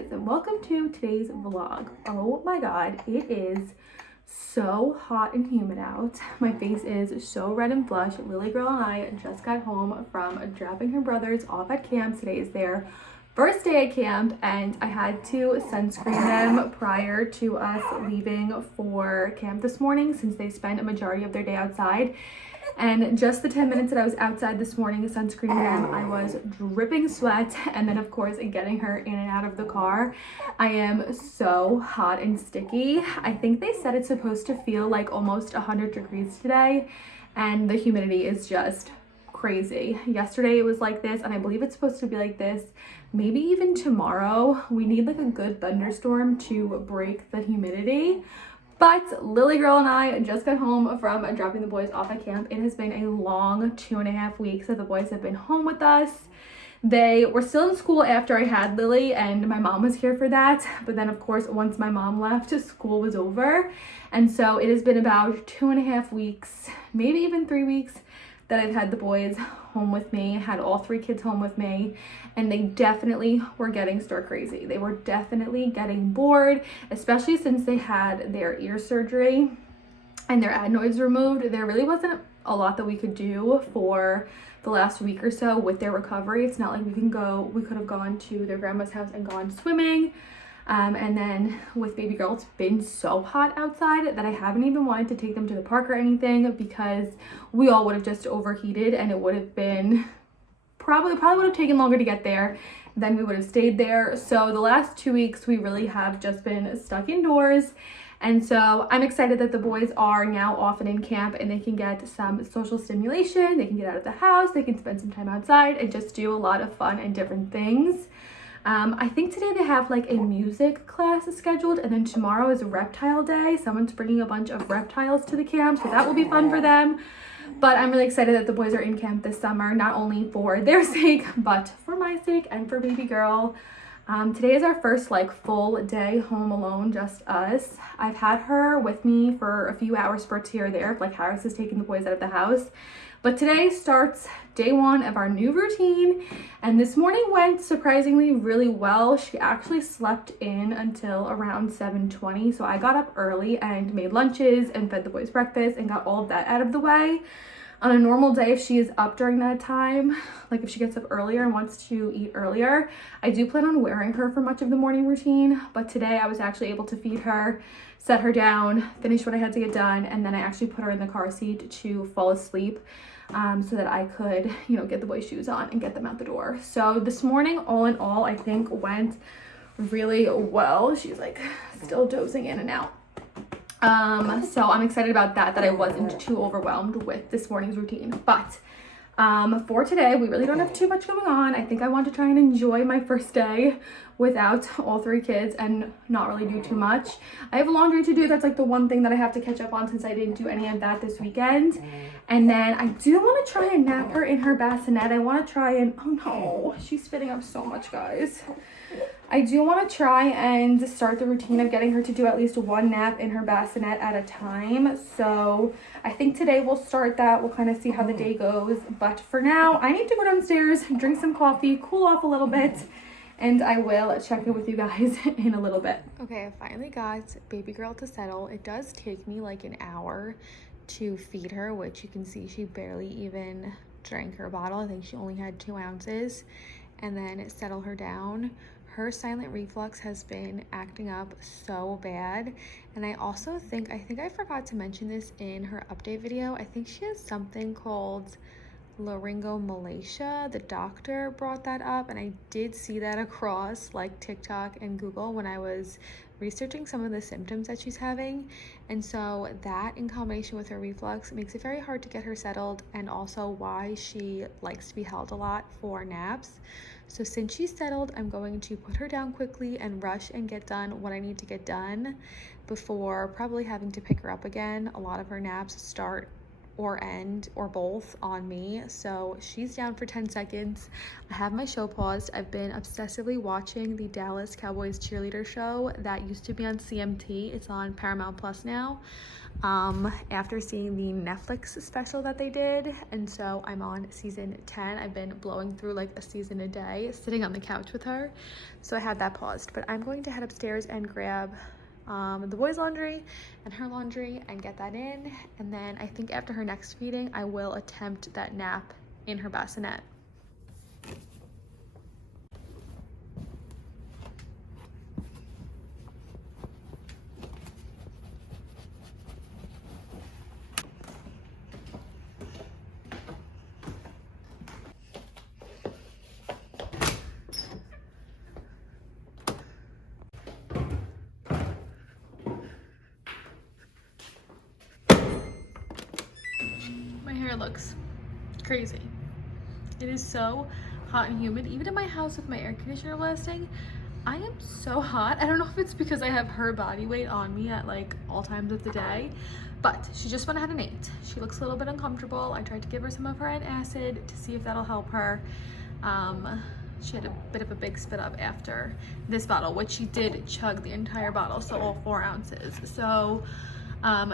guys, and welcome to today's vlog. Oh my god, it is so hot and humid out. My face is so red and blush. Lily girl and I just got home from dropping her brothers off at camp. Today is their first day at camp, and I had to sunscreen them prior to us leaving for camp this morning since they spent a majority of their day outside. And just the 10 minutes that I was outside this morning sunscreening them, I was dripping sweat. And then of course getting her in and out of the car, I am so hot and sticky. I think they said it's supposed to feel like almost 100 degrees today, and the humidity is just crazy. Yesterday it was like this, and I believe it's supposed to be like this maybe even tomorrow. We need like a good thunderstorm to break the humidity. But Lily girl and I just got home from dropping the boys off at camp. It has been a long 2.5 weeks that the boys have been home with us. They were still in school after I had Lily, and my mom was here for that. But then of course, once my mom left, school was over. And so it has been about 2.5 weeks, maybe even 3 weeks, that I've had the boys home with me, had all 3 kids home with me, and they definitely were getting stir crazy. They were definitely getting bored, especially since they had their ear surgery and their adenoids removed. There really wasn't a lot that we could do for the last week or so with their recovery. It's not like we could have gone to their grandma's house and gone swimming. And then with baby girl, it's been so hot outside that I haven't even wanted to take them to the park or anything, because we all would have just overheated, and it would have been probably would have taken longer to get there than we would have stayed there. So the last 2 weeks we really have just been stuck indoors. And so I'm excited that the boys are now off and in camp, and they can get some social stimulation. They can get out of the house, they can spend some time outside and just do a lot of fun and different things. I think today they have like a music class scheduled, and then tomorrow is a reptile day. Someone's bringing a bunch of reptiles to the camp, so that will be fun for them. But I'm really excited that the boys are in camp this summer, not only for their sake, but for my sake and for baby girl. Today is our first like full day home alone, just us. I've had her with me for a few hour spurts here or there, like Harris is taking the boys out of the house. But today starts day 1 of our new routine, and this morning went surprisingly really well. She actually slept in until around 7:20, so I got up early and made lunches and fed the boys breakfast and got all of that out of the way. On a normal day, if she is up during that time, like if she gets up earlier and wants to eat earlier, I do plan on wearing her for much of the morning routine. But today I was actually able to feed her, set her down, finish what I had to get done, and then I actually put her in the car seat to fall asleep, so that I could, get the boys' shoes on and get them out the door. So this morning, all in all, I think went really well. She's like still dozing in and out. So I'm excited about that I wasn't too overwhelmed with this morning's routine. But for today, we really don't have too much going on. I think I want to try and enjoy my first day without all 3 kids and not really do too much. I have laundry to do. That's like the one thing that I have to catch up on, since I didn't do any of that this weekend. And then I do want to try and nap her in her bassinet. I want to try and, oh no, she's spitting up so much, guys. I do want to try and start the routine of getting her to do at least 1 nap in her bassinet at a time. So I think today we'll start that. We'll kind of see how the day goes. But for now, I need to go downstairs, drink some coffee, cool off a little bit, and I will check in with you guys in a little bit. Okay, I finally got baby girl to settle. It does take me like an hour to feed her, which you can see she barely even drank her bottle. I think she only had 2 ounces. And then settle her down. Her silent reflux has been acting up so bad. And I also think I forgot to mention this in her update video. I think she has something called Laryngomalacia. The doctor brought that up, and I did see that across like TikTok and Google when I was researching some of the symptoms that she's having. And so that, in combination with her reflux, makes it very hard to get her settled, and also why she likes to be held a lot for naps. So since she's settled, I'm going to put her down quickly and rush and get done what I need to get done before probably having to pick her up again. A lot of her naps start or end or both on me. So she's down for 10 seconds. I have my show paused. I've been obsessively watching the Dallas Cowboys cheerleader show that used to be on CMT. It's on Paramount Plus now. After seeing the Netflix special that they did, and so I'm on season 10. I've been blowing through like a season a day, sitting on the couch with her, so I had that paused. But I'm going to head upstairs and grab the boys' laundry and her laundry and get that in, and then I think after her next feeding I will attempt that nap in her bassinet. My hair looks crazy. It is so hot and humid. Even in my house with my air conditioner blasting, I am so hot. I don't know if it's because I have her body weight on me at like all times of the day, but she just went ahead and ate. She looks a little bit uncomfortable. I tried to give her some of her antacid to see if that'll help her. She had a bit of a big spit up after this bottle, which she did chug the entire bottle, so all 4 ounces. So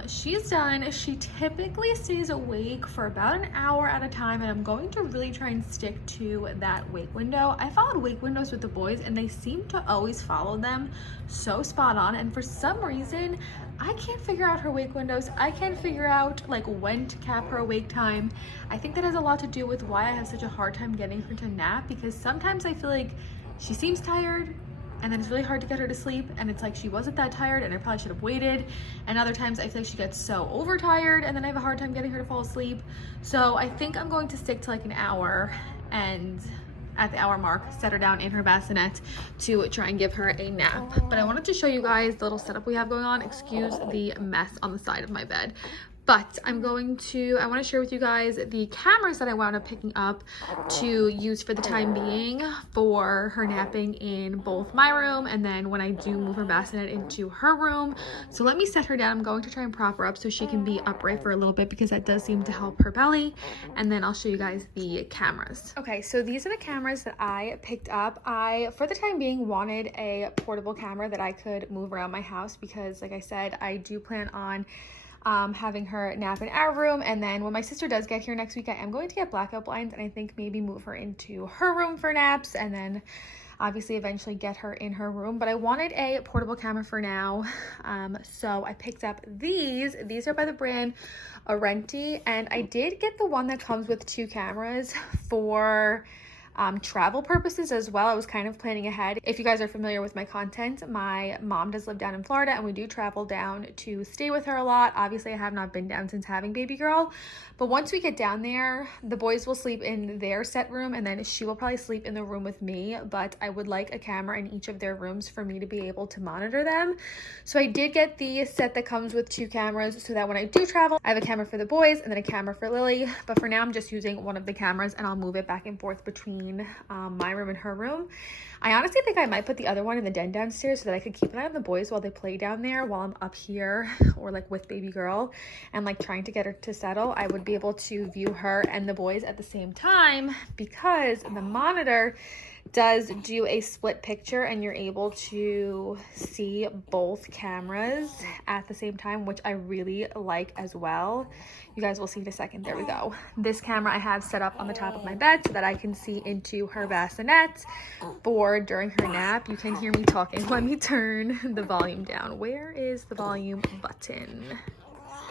she's done. She typically stays awake for about an hour at a time, and I'm going to really try and stick to that wake window. I followed wake windows with the boys and they seem to always follow them so spot on, and for some reason I can't figure out her wake windows. I can't figure out like when to cap her awake time. I think that has a lot to do with why I have such a hard time getting her to nap, because sometimes I feel like she seems tired and then it's really hard to get her to sleep, and it's like she wasn't that tired and I probably should have waited. And other times I feel like she gets so overtired and then I have a hard time getting her to fall asleep. So I think I'm going to stick to like an hour, and at the hour mark set her down in her bassinet to try and give her a nap. But I wanted to show you guys the little setup we have going on. Excuse the mess on the side of my bed. But I want to share with you guys the cameras that I wound up picking up to use for the time being for her napping in both my room and then when I do move her bassinet into her room. So let me set her down. I'm going to try and prop her up so she can be upright for a little bit, because that does seem to help her belly. And then I'll show you guys the cameras. Okay, so these are the cameras that I picked up. I, for the time being, wanted a portable camera that I could move around my house because, like I said, I do plan on having her nap in our room, and then when my sister does get here next week, I am going to get blackout blinds and I think maybe move her into her room for naps, and then obviously eventually get her in her room. But I wanted a portable camera for now, so I picked up these. These are by the brand Arenti, and I did get the one that comes with 2 cameras for travel purposes as well. I was kind of planning ahead. If you guys are familiar with my content, my mom does live down in Florida and we do travel down to stay with her a lot. Obviously I have not been down since having baby girl, but once we get down there, the boys will sleep in their set room and then she will probably sleep in the room with me, but I would like a camera in each of their rooms for me to be able to monitor them. So I did get the set that comes with 2 cameras so that when I do travel, I have a camera for the boys and then a camera for Lily. But for now I'm just using one of the cameras and I'll move it back and forth between my room and her room. I honestly think I might put the other one in the den downstairs so that I could keep an eye on the boys while they play down there while I'm up here or like with baby girl and like trying to get her to settle. I would be able to view her and the boys at the same time because the monitor does do a split picture and you're able to see both cameras at the same time, which I really like as well. You guys will see in a second. There we go. This camera I have set up on the top of my bed so that I can see into her bassinet for during her nap. You can hear me talking. Let me turn the volume down. Where is the volume button?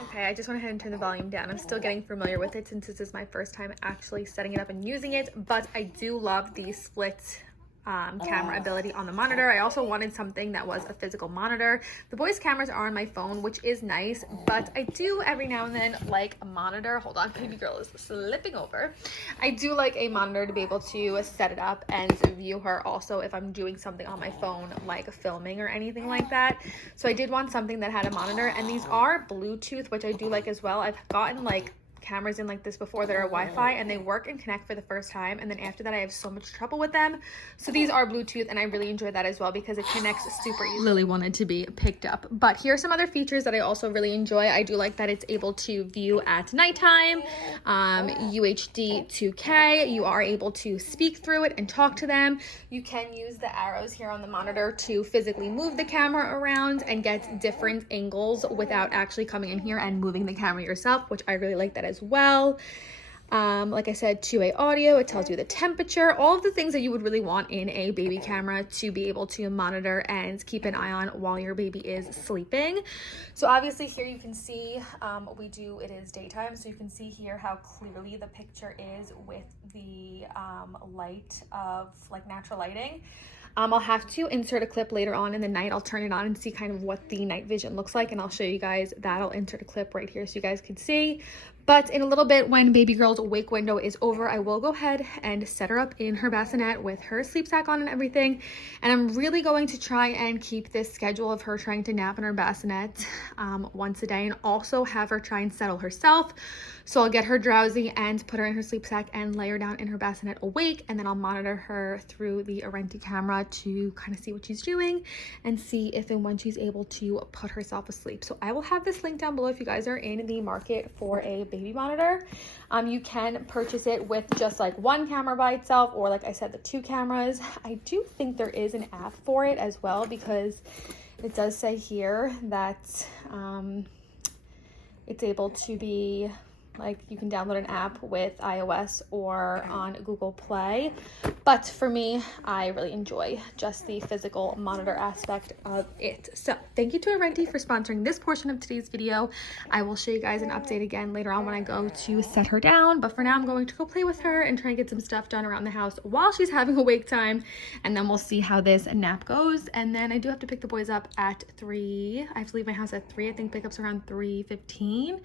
Okay, I just went ahead and turned the volume down. I'm still getting familiar with it since this is my first time actually setting it up and using it, but I do love the split camera ability on the monitor. I also wanted something that was a physical monitor. The boys' cameras are on my phone, which is nice, but I do every now and then like a monitor. Hold on, baby girl is slipping over. I do like a monitor to be able to set it up and view her also if I'm doing something on my phone like filming or anything like that. So I did want something that had a monitor, and these are Bluetooth, which I do like as well. I've gotten like cameras in like this before that are Wi-Fi, and they work and connect for the first time, and then after that I have so much trouble with them. So these are Bluetooth, and I really enjoy that as well because it connects super easily. Lily wanted to be picked up. But here are some other features that I also really enjoy. I do like that it's able to view at nighttime, UHD 2K. You are able to speak through it and talk to them. You can use the arrows here on the monitor to physically move the camera around and get different angles without actually coming in here and moving the camera yourself, which I really like that as well. Like I said, 2-way audio, it tells you the temperature, all of the things that you would really want in a baby camera to be able to monitor and keep an eye on while your baby is sleeping. So obviously here you can see, it is daytime, so you can see here how clearly the picture is with the light of like natural lighting. I'll have to insert a clip later on in the night. I'll turn it on and see kind of what the night vision looks like, and I'll show you guys that. I'll insert a clip right here so you guys can see. But in a little bit, when baby girl's wake window is over, I will go ahead and set her up in her bassinet with her sleep sack on and everything. And I'm really going to try and keep this schedule of her trying to nap in her bassinet once a day, and also have her try and settle herself. So I'll get her drowsy and put her in her sleep sack and lay her down in her bassinet awake, and then I'll monitor her through the Arenti camera to kind of see what she's doing and see if and when she's able to put herself asleep. So I will have this link down below if you guys are in the market for a baby monitor. You can purchase it with just like one camera by itself, or like I said, the 2 cameras. I do think there is an app for it as well, because it does say here that it's able to be like, you can download an app with iOS or on Google Play. But for me, I really enjoy just the physical monitor aspect of it. So thank you to Arenti for sponsoring this portion of today's video. I will show you guys an update again later on when I go to set her down. But for now, I'm going to go play with her and try and get some stuff done around the house while she's having a wake time. And then we'll see how this nap goes. And then I do have to pick the boys up at 3. I have to leave my house at 3. I think pickup's around 3:15.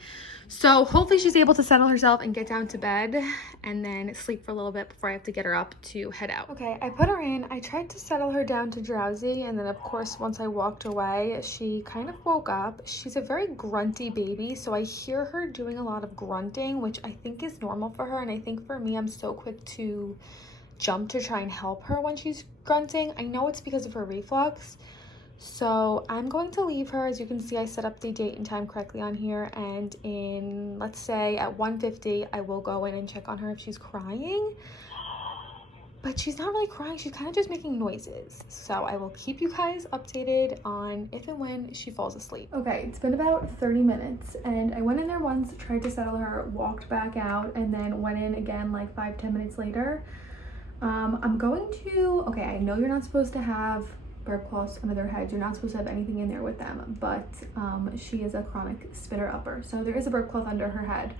So hopefully she's able to settle herself and get down to bed and then sleep for a little bit before I have to get her up to head out. Okay, I put her in. I tried to settle her down to drowsy, and then of course once I walked away, she kind of woke up. She's a very grunty baby, so I hear her doing a lot of grunting, which I think is normal for her. And I think for me, I'm so quick to jump to try and help her when she's grunting. I know it's because of her reflux. So I'm going to leave her. As you can see, I set up the date and time correctly on here, and in, let's say at 1:50, I will go in and check on her if she's crying. But she's not really crying, she's kind of just making noises. So I will keep you guys updated on if and when she falls asleep. Okay, it's been about 30 minutes, and I went in there once, tried to settle her, walked back out, and then went in again like 5-10 minutes later. I'm going to, okay, I know you're not supposed to have burp cloths under their heads. You're not supposed to have anything in there with them, but she is a chronic spitter upper, so there is a burp cloth under her head.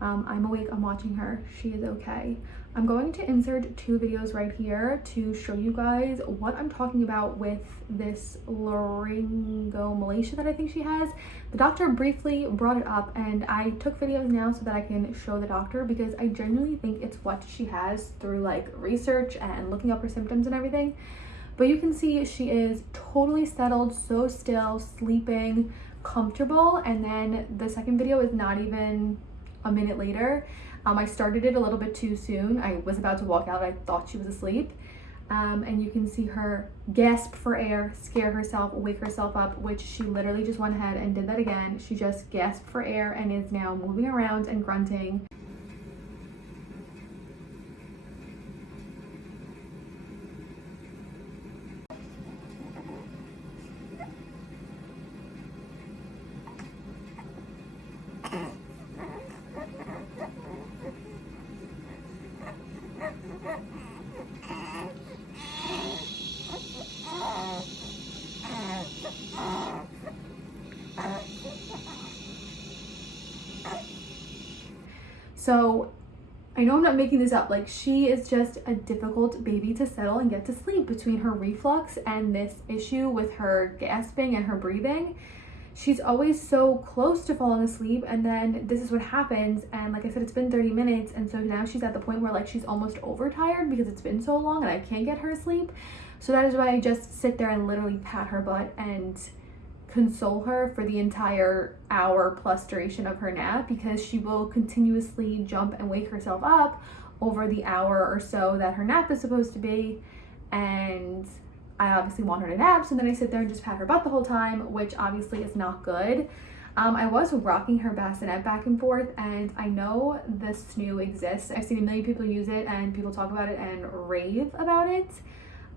I'm awake, I'm watching her, she is okay. I'm going to insert 2 videos right here to show you guys what I'm talking about with this Laryngomalacia that I think she has. The doctor briefly brought it up, and I took videos now so that I can show the doctor, because I genuinely think it's what she has through like research and looking up her symptoms and everything. But you can see she is totally settled, so still, sleeping, comfortable. And then the second video is not even a minute later. I started it a little bit too soon. I was about to walk out. I thought she was asleep. And you can see her gasp for air, scare herself, wake herself up, which she literally just went ahead and did that again. She just gasped for air and is now moving around and grunting. So I know I'm not making this up, like she is just a difficult baby to settle and get to sleep between her reflux and this issue with her gasping and her breathing. She's always so close to falling asleep, and then this is what happens. And like I said, it's been 30 minutes, and so now she's at the point where like she's almost overtired because it's been so long and I can't get her asleep. So that is why I just sit there and literally pat her butt and console her for the entire hour plus duration of her nap, because she will continuously jump and wake herself up over the hour or so that her nap is supposed to be. And I obviously want her to nap, so then I sit there and just pat her butt the whole time, which obviously is not good. I was rocking her bassinet back and forth, and I know this snoo exists. I've seen a million people use it and people talk about it and rave about it.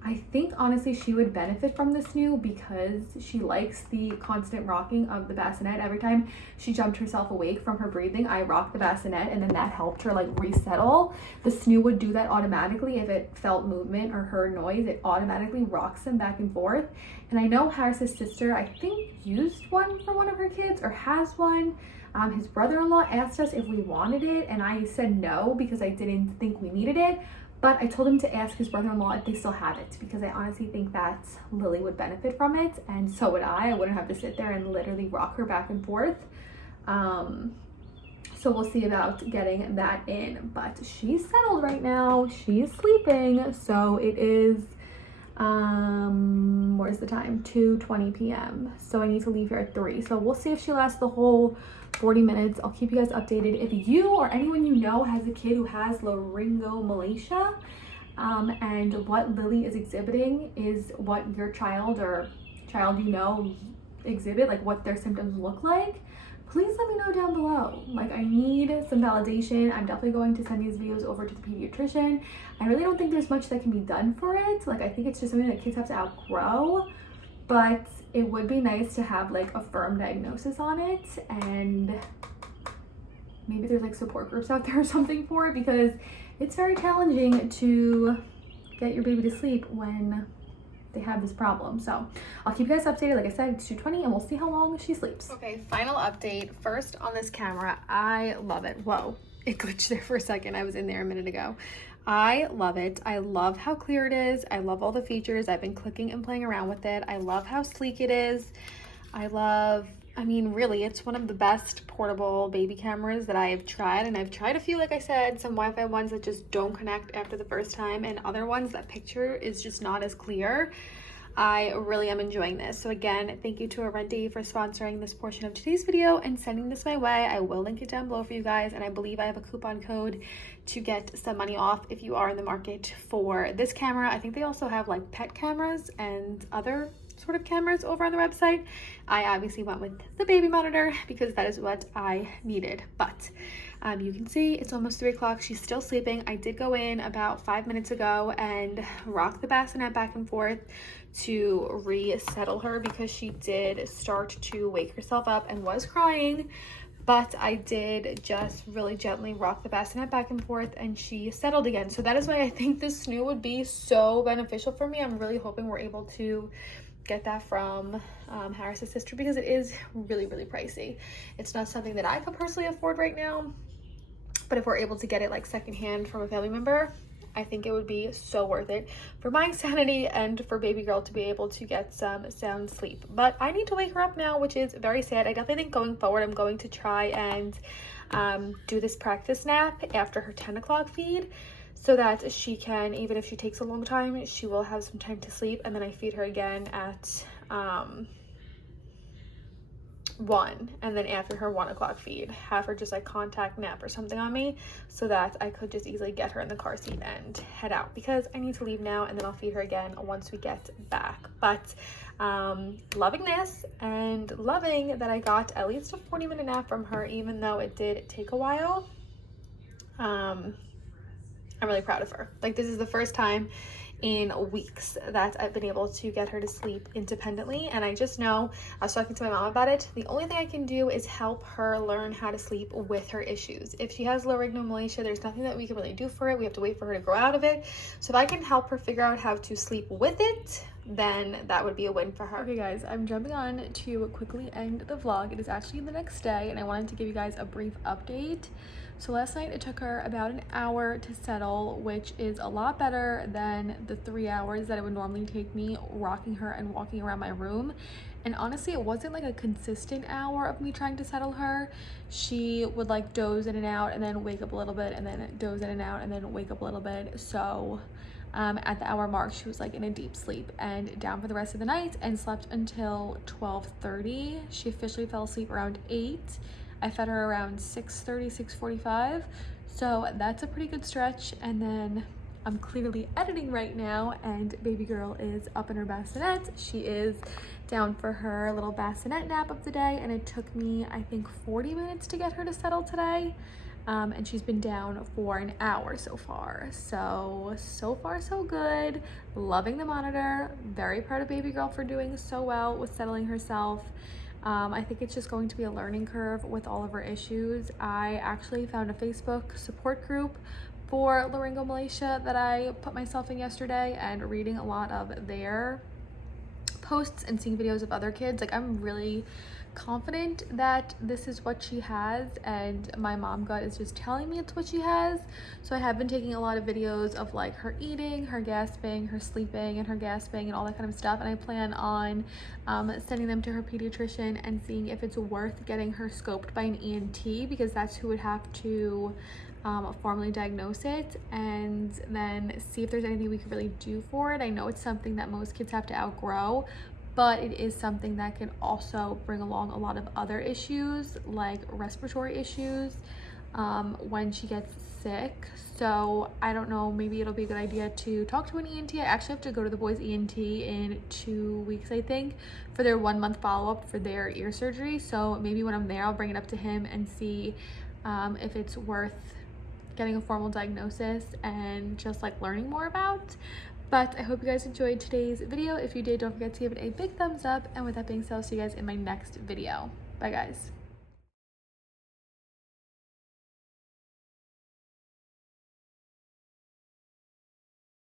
I think honestly she would benefit from this snoo because she likes the constant rocking of the bassinet. Every time she jumped herself awake from her breathing, I rocked the bassinet, and then that helped her like resettle. The snoo would do that automatically. If it felt movement or heard noise, it automatically rocks them back and forth. And I know Harris's sister, I think, used one for one of her kids or has one. His brother-in-law asked us if we wanted it, and I said no because I didn't think we needed it. But I told him to ask his brother-in-law if they still have it, because I honestly think that Lily would benefit from it, and so would I. I wouldn't have to sit there and literally rock her back and forth. So we'll see about getting that in. But she's settled right now. She's sleeping. So it is, where's the time? 2:20 p.m. So I need to leave here at 3. So we'll see if she lasts the whole 40 minutes. I'll keep you guys updated. If you or anyone you know has a kid who has Laryngomalacia, and what Lily is exhibiting is what your child or child you know exhibit, like what their symptoms look like, please let me know down below. Like, I need some validation. I'm definitely going to send these videos over to the pediatrician. I really don't think there's much that can be done for it. Like, I think it's just something that kids have to outgrow, but it would be nice to have like a firm diagnosis on it, and maybe there's like support groups out there or something for it, because it's very challenging to get your baby to sleep when they have this problem. So I'll keep you guys updated. Like I said, it's 2:20 and we'll see how long she sleeps. Okay, final update. First on this camera, I love it. Whoa, it glitched there for a second. I was in there a minute ago. I love it. I love how clear it is. I love all the features. I've been clicking and playing around with it. I love how sleek it is. I mean, really, it's one of the best portable baby cameras that I have tried. And I've tried a few, like I said, some Wi-Fi ones that just don't connect after the first time, and other ones that picture is just not as clear. I really am enjoying this. So again, thank you to Arenti for sponsoring this portion of today's video and sending this my way. I will link it down below for you guys, and I believe I have a coupon code to get some money off if you are in the market for this camera. I think they also have like pet cameras and other sort of cameras over on the website. I obviously went with the baby monitor because that is what I needed. But you can see it's almost 3 o'clock. She's still sleeping. I did go in about 5 minutes ago and rock the bassinet back and forth to resettle her, because she did start to wake herself up and was crying. But I did just really gently rock the bassinet back and forth, and she settled again. So that is why I think this snoo would be so beneficial for me. I'm really hoping we're able to get that from Harris's sister, because it is really, really pricey. It's not something that I could personally afford right now, but if we're able to get it like secondhand from a family member, I think it would be so worth it for my sanity and for baby girl to be able to get some sound sleep. But I need to wake her up now, which is very sad. I definitely think going forward, I'm going to try and do this practice nap after her 10 o'clock feed, so that she can, even if she takes a long time, she will have some time to sleep. And then I feed her again at 1, and then after her 1 o'clock feed, have her just like contact nap or something on me, so that I could just easily get her in the car seat and head out, because I need to leave now, and then I'll feed her again once we get back. But loving this, and loving that I got at least a 40-minute nap from her, even though it did take a while. I'm really proud of her. Like, this is the first time in weeks that I've been able to get her to sleep independently, and I just know, I was talking to my mom about it, the only thing I can do is help her learn how to sleep with her issues. If she has Laryngomalacia, there's nothing that we can really do for it. We have to wait for her to grow out of it. So if I can help her figure out how to sleep with it, then that would be a win for her. Okay guys, I'm jumping on to quickly end the vlog. It is actually the next day, and I wanted to give you guys a brief update. So last night it took her about an hour to settle, which is a lot better than the 3 hours that it would normally take me rocking her and walking around my room. And honestly, it wasn't like a consistent hour of me trying to settle her. She would like doze in and out and then wake up a little bit, and then doze in and out and then wake up a little bit. So At the hour mark, she was like in a deep sleep and down for the rest of the night and slept until 12:30. She officially fell asleep around 8. I fed her around 6:30, 6:45. So that's a pretty good stretch. And then I'm clearly editing right now and baby girl is up in her bassinet. She is down for her little bassinet nap of the day, and it took me, I think, 40 minutes to get her to settle today. And she's been down for an hour so far. So far so good. Loving the monitor. Very proud of baby girl for doing so well with settling herself. I think it's just going to be a learning curve with all of her issues. I actually found a Facebook support group for Laryngomalacia that I put myself in yesterday, and reading a lot of their posts and seeing videos of other kids, like I'm really confident that this is what she has, and my mom gut is just telling me it's what she has. So I have been taking a lot of videos of like her eating, her gasping, her sleeping, and her gasping and all that kind of stuff, and I plan on sending them to her pediatrician and seeing if it's worth getting her scoped by an ENT, because that's who would have to formally diagnose it, and then see if there's anything we could really do for it. I know it's something that most kids have to outgrow, but it is something that can also bring along a lot of other issues like respiratory issues when she gets sick. So I don't know, maybe it'll be a good idea to talk to an ENT. I actually have to go to the boys ENT in 2 weeks, I think, for their 1-month follow-up for their ear surgery. So maybe when I'm there, I'll bring it up to him and see if it's worth getting a formal diagnosis and just like learning more about. But I hope you guys enjoyed today's video. If you did, don't forget to give it a big thumbs up, and with that being said, I'll see you guys in my next video. Bye guys.